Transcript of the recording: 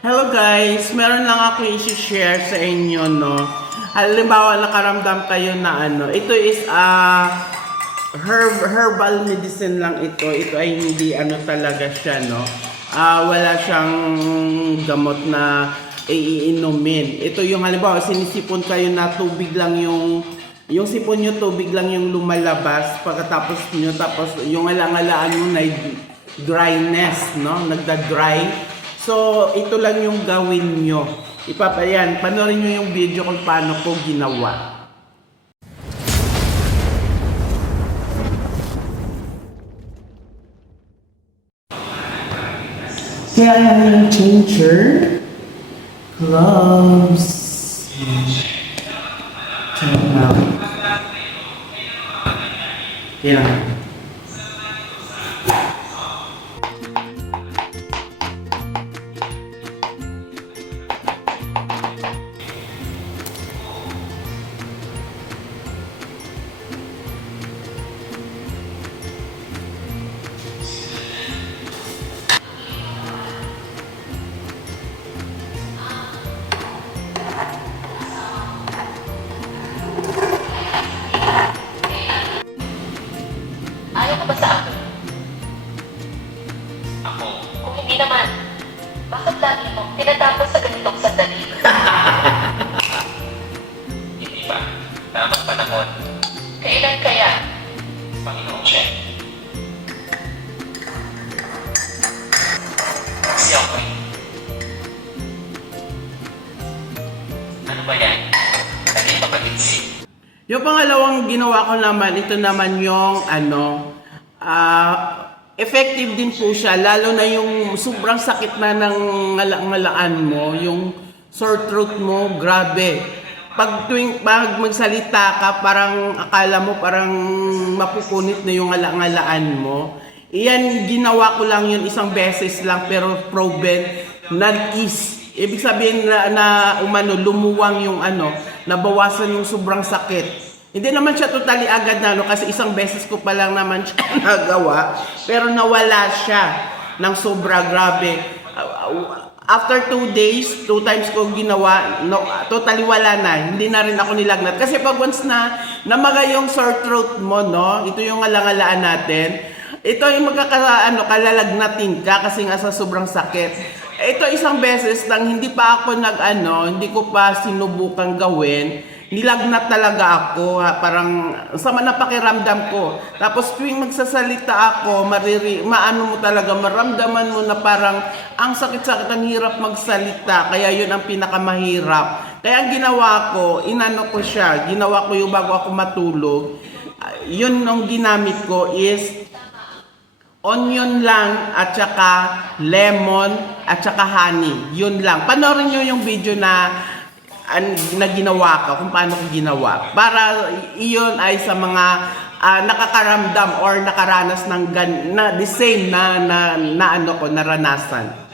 Hello guys, meron lang ako i-share sa inyo, no. Halimbawa, nakaramdam kayo na ano, ito is ah herb, herbal medicine lang ito. Ito ay hindi ano talaga siya, no. Ah, wala siyang gamot na iinumin. Ito yung halimbawa, sinisipon kayo na tubig lang yung yung sipon nyo tubig lang yung lumalabas pagkatapos nyo tapos yung alangalaan mo na dryness no nagda-dry so ito lang yung gawin nyo. Ipapayan panoorin nyo yung video kung paano ko ginawa. Kaya yung changer gloves. Check now yan bakit lagi mo tinatapos sa ganitong sandali? hindi ba? Tamang panahon, Kailan kaya? Panginoong Siya. Kasi ako eh. Ano ba yan? Naging mapagitsik. Yung pangalawang ginawa ko naman, ito naman yung ano, ah, effective din po siya, lalo na yung sobrang sakit na ng ngala-ngalaan mo, yung sore throat mo, grabe. Pag tuwing pag magsalita ka, parang akala mo parang mapupunit na yung ngala-ngalaan mo. Iyan, ginawa ko lang yun isang beses lang, pero proven, nag-is. Ibig sabihin na, na umano, lumuwang yung ano, nabawasan yung sobrang sakit. Hindi naman siya totally agad na ano, kasi isang beses ko pa lang naman siya nagawa, pero nawala siya ng sobra grabe. After two days, two times ko ginawa, no, totally wala na. Hindi na rin ako nilagnat. Kasi pag once na namaga yung sore throat mo, no, ito yung alangalaan natin, ito yung magkaka, ano, kalalagnatin ka kasi nga sa sobrang sakit. Ito isang beses nang hindi pa ako nag ano, hindi ko pa sinubukan gawin. Nilagnat talaga ako, ha, parang sama na pakiramdam ko. Tapos tuwing magsasalita ako, mariri, maano mo talaga, maramdaman mo na parang ang sakit-sakit, ang hirap magsalita. Kaya yun ang pinakamahirap. Kaya ang ginawa ko, inano ko siya, ginawa ko yung bago ako matulog. Ah, yun ang ginamit ko is onion lang at saka lemon at saka honey. Yun lang. Panoorin nyo yung video na an, na ginawa ko, kung paano ko ginawa. Para iyon ay sa mga ah, nakakaramdam or nakaranas ng gan, na, the same na, na, na ano ko, naranasan.